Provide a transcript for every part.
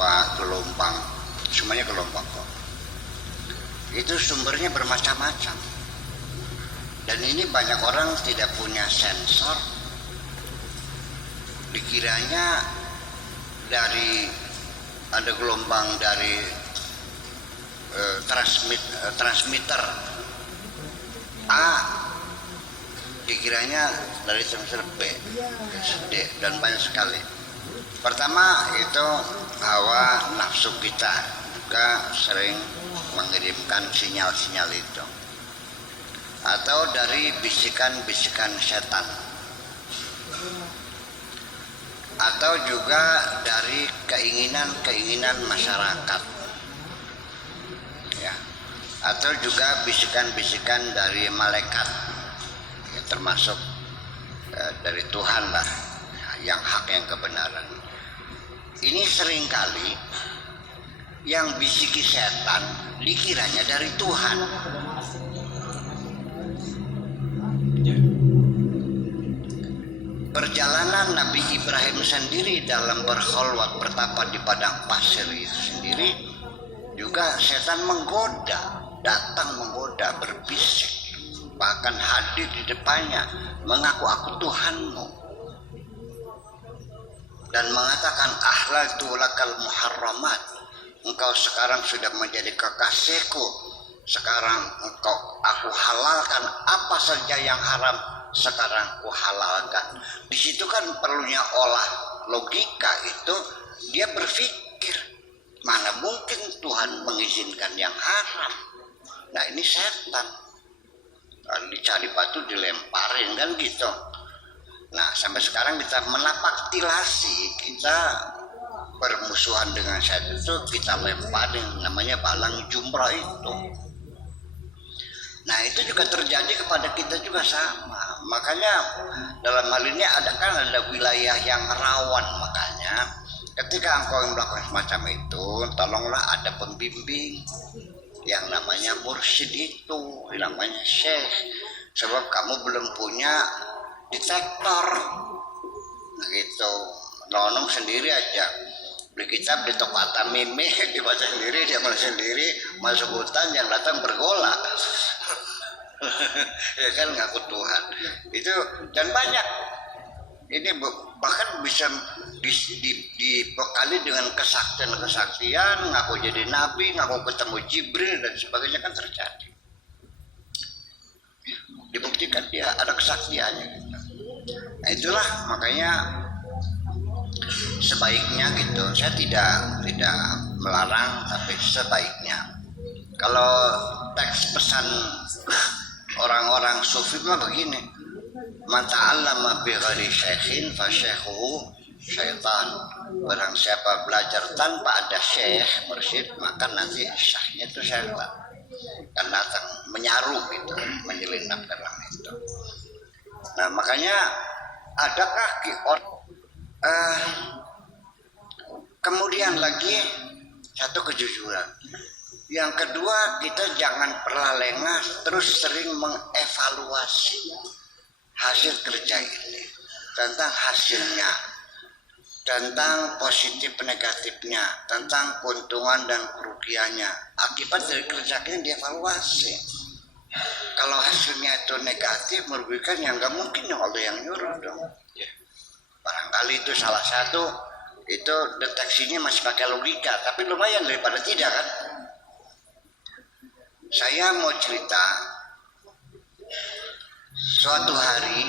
gempa, gelombang, semuanya gelombang kok. Itu sumbernya bermacam-macam. Dan ini banyak orang tidak punya sensor. Dikiranya dari ada gelombang dari transmitter A, dikiranya dari transmitter B, D, dan banyak sekali. Pertama itu hawa nafsu kita juga sering mengirimkan sinyal-sinyal itu, atau dari bisikan-bisikan setan, atau juga dari keinginan-keinginan masyarakat, ya, atau juga bisikan-bisikan dari malaikat, ya, termasuk dari Tuhan lah, ya, yang hak, yang kebenaran. Ini seringkali yang bisiki setan dikiranya dari Tuhan. Perjalanan Nabi Ibrahim sendiri dalam berkholwat bertapa di padang pasir itu sendiri juga setan menggoda, datang menggoda, berbisik, bahkan hadir di depannya mengaku aku Tuhanmu dan mengatakan ahlaltu lakal muharramat, engkau sekarang sudah menjadi kekasihku, sekarang aku halalkan apa saja yang haram, sekarang aku halalkan. Di situ kan perlunya olah logika itu, dia berpikir mana mungkin Tuhan mengizinkan yang haram. Nah ini setan, dicari batu dilemparin kan gitu. Nah sampai sekarang kita menapak tilasi, kita bermusuhan dengan setan itu, kita lemparin, namanya balang jumrah itu. Nah itu juga terjadi kepada kita juga sama. Makanya dalam hal ini ada wilayah yang rawan. Makanya ketika engkau melakukan semacam itu, tolonglah ada pembimbing yang namanya mursyid itu, namanya syekh. Sebab kamu belum punya detektor. Nah gitu, nonong sendiri aja. Beli kitab di toko Atamimi, dibaca sendiri, dia malah sendiri, masuk hutan yang datang bergolak. Ya kan, ngaku Tuhan itu. Dan banyak ini bahkan bisa dibekali dengan kesaktian, ngaku jadi nabi, ngaku ketemu Jibril dan sebagainya, kan terjadi, dibuktikan dia ada kesaktiannya gitu. Nah itulah makanya sebaiknya gitu, saya tidak melarang, tapi sebaiknya kalau teks pesan orang-orang sufi mah begini, man ta'allama bi ghairi syaikhin fa syaikhuhu syaitan. Barang siapa belajar tanpa ada syekh mursyid, maka nanti syekhnya itu syaitan, kan datang menyaru gitu, menyelinap dalam itu. Nah makanya adakah kemudian lagi satu kejujuran. Yang kedua, kita jangan pernah lengah, terus sering mengevaluasi hasil kerja ini, tentang hasilnya, tentang positif negatifnya, tentang keuntungan dan kerugiannya. Akibat dari kerja ini dievaluasi. Kalau hasilnya itu negatif, merugikan, yang nggak mungkin yang Allah yang nyuruh dong. Barangkali itu salah satu, itu deteksinya masih pakai logika, tapi lumayan daripada tidak kan. Saya mau cerita, suatu hari,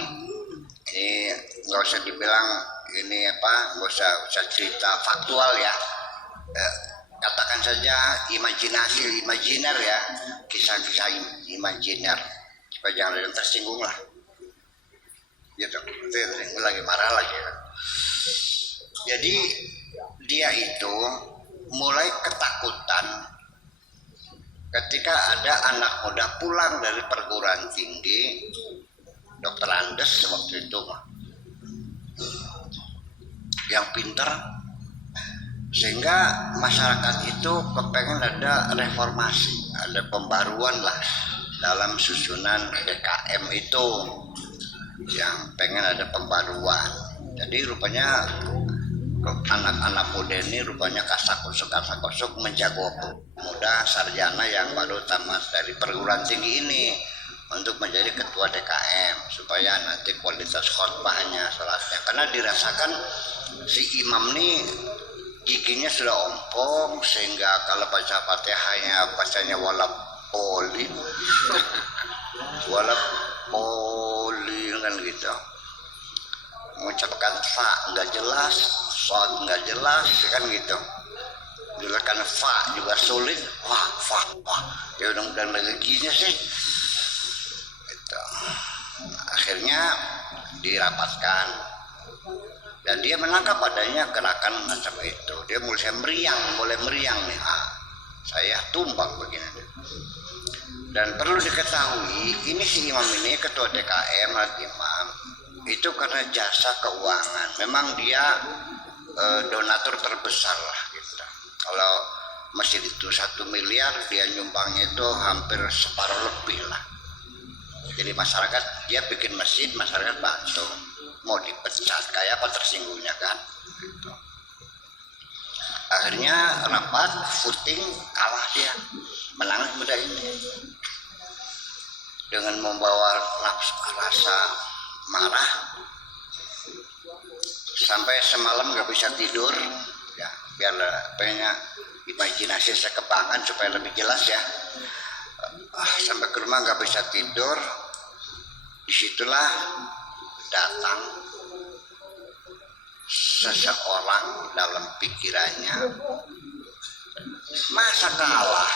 ini nggak usah dibilang ini apa, nggak usah cerita faktual ya, katakan saja imajiner ya, kisah-kisah imajiner, supaya jangan ada yang tersinggung lah, gitu, lagi marah lagi. Jadi dia itu mulai ketakutan ketika ada anak muda pulang dari perguruan tinggi Dr. Andes waktu itu, yang pinter, sehingga masyarakat itu kepengen ada reformasi, ada pembaruan lah dalam susunan DKM itu, yang pengen ada pembaruan. Jadi rupanya anak-anak muda ini rupanya kasak-kusuk menjago muda sarjana yang baru tamat dari perguruan tinggi ini untuk menjadi ketua DKM supaya nanti kualitas khotbahnya salatnya, karena dirasakan si imam nih giginya sudah ompong sehingga kalau baca Fatihahnya bacanya walap poli kan gitu, mengucapkan fa nggak jelas, shod nggak jelas kan gitu, kan fa juga sulit, fa ya udah rezekinya sih gitu. Akhirnya dirapatkan dan dia menangkap adanya gerakan macam itu, dia mulai meriang nih, saya tumbang begini. Dan perlu diketahui ini si imam ini ketua DKM imam itu karena jasa keuangan, memang dia donatur terbesar lah gitu. Kalau masjid itu 1 miliar, dia nyumbangnya itu hampir separuh lebih lah. Jadi masyarakat, dia bikin masjid, masyarakat bantu, mau dipecat kayak apa tersinggungnya kan gitu. Akhirnya rapat voting, kalah dia, menang muda ini dengan membawa rasa marah sampai semalam gak bisa tidur ya, biar pengen imajinasi sekebangan supaya lebih jelas ya. Sampai ke rumah gak bisa tidur, disitulah datang seseorang dalam pikirannya, masa kalah,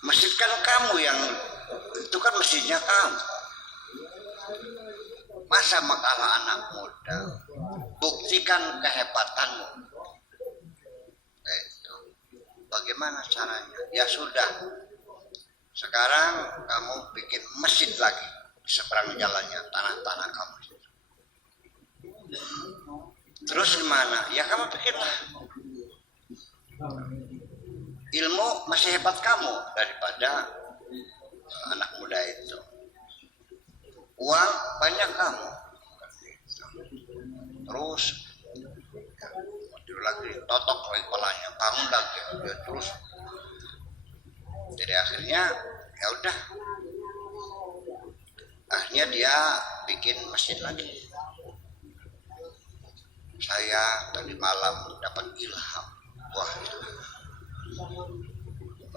masjid kan kamu yang itu kan masjidnya kamu, masa makalah anak muda, buktikan kehebatanmu. Itu bagaimana caranya? Ya sudah, sekarang kamu bikin masjid lagi di seberang jalannya, tanah kamu. Terus gimana? Ya kamu bikinlah. Ilmu masih hebat kamu daripada anak muda itu. Uang banyak kamu. Terus lagi totok lagi kepalanya, bangun lagi dia terus. Jadi akhirnya ya udah. Akhirnya dia bikin masjid lagi. Saya tadi malam dapat ilham, wah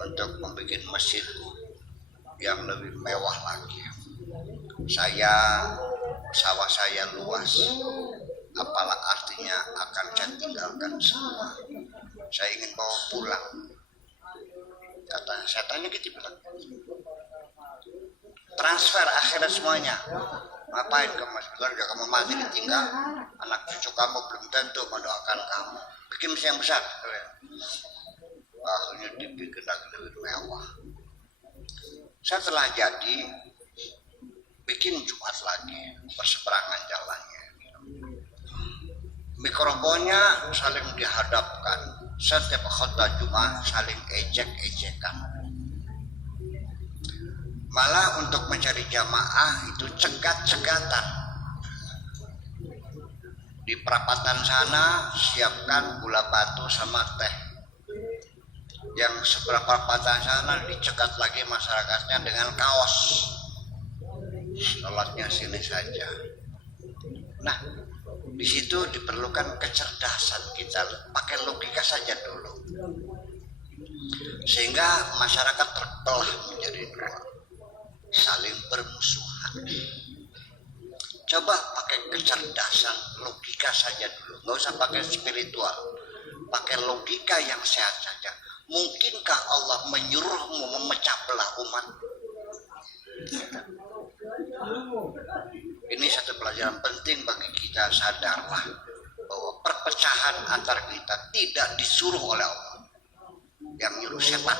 untuk membuat masjid yang lebih mewah lagi. Sawah saya luas, apalah artinya akan saya tinggalkan semua. Saya ingin bawa pulang. Saya tanya gitu bilang, transfer akhirat semuanya. Ngapain kamu? Keluarga kamu mati ditinggal, anak cucu kamu belum tentu mendoakan kamu. Bikin masjid yang besar. Akhirnya dibikin lagi lebih mewah. Setelah jadi, bikin Jumat lagi, berseberangan jalannya. Mikrofonnya saling dihadapkan, setiap khotbah Jumat saling ejek-ejekan. Malah untuk mencari jamaah itu cegat-cegatan. Di perapatan sana siapkan gula batu sama teh. Yang seberang perapatan sana dicegat lagi masyarakatnya dengan kaos. Sholatnya sini saja. Nah, di situ diperlukan kecerdasan kita, pakai logika saja dulu. Sehingga masyarakat terbelah menjadi dua, saling bermusuhan. Coba pakai kecerdasan, logika saja dulu, nggak usah pakai spiritual, pakai logika yang sehat saja. Mungkinkah Allah menyuruhmu memecah belah umat? Ini satu pelajaran penting bagi kita, sadarlah bahwa perpecahan antar kita tidak disuruh oleh Allah, yang nyuruh setan.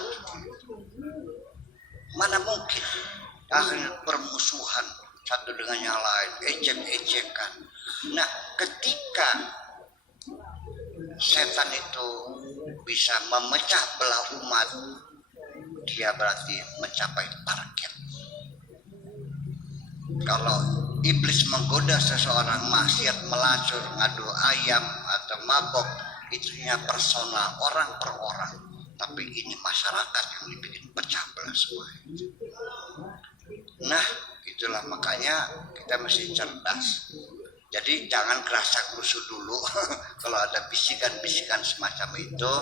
Mana mungkin akhirnya permusuhan satu dengan yang lain, ejek-ejekan. Nah, ketika setan itu bisa memecah belah umat, dia berarti mencapai target. Kalau iblis menggoda seseorang maksiat, melacur, ngadu ayam atau mabok, itunya personal, orang per orang. Tapi ini masyarakat yang dibikin pecah belah semua. Nah, itulah makanya kita mesti cerdas. Jadi jangan kerasa kusut dulu. Kalau ada bisikan-bisikan semacam itu,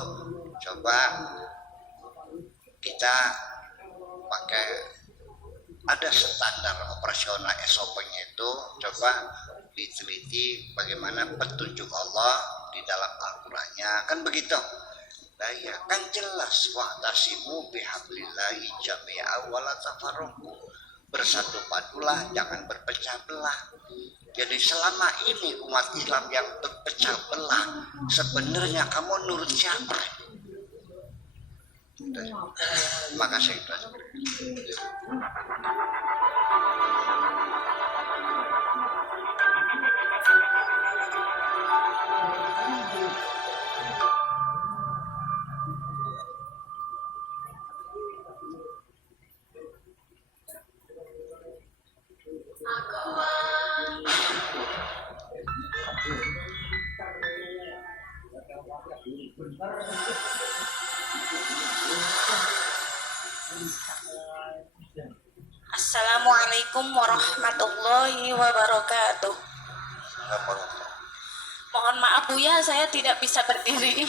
coba kita pakai, ada standar operasional SOP-nya itu, coba diteliti bagaimana petunjuk Allah di dalam Al-Qur'annya, kan begitu. Nah ya, kan jelas, wa'tasimu bihablillahi jami'a wa la tafarraqu. Bersatu padulah, jangan berpecah belah. Jadi selama ini umat Islam yang berpecah belah, sebenarnya kamu nurut siapa? Terima kasih. Assalamualaikum warahmatullahi wabarakatuh. Mohon maaf Buya, saya tidak bisa berdiri.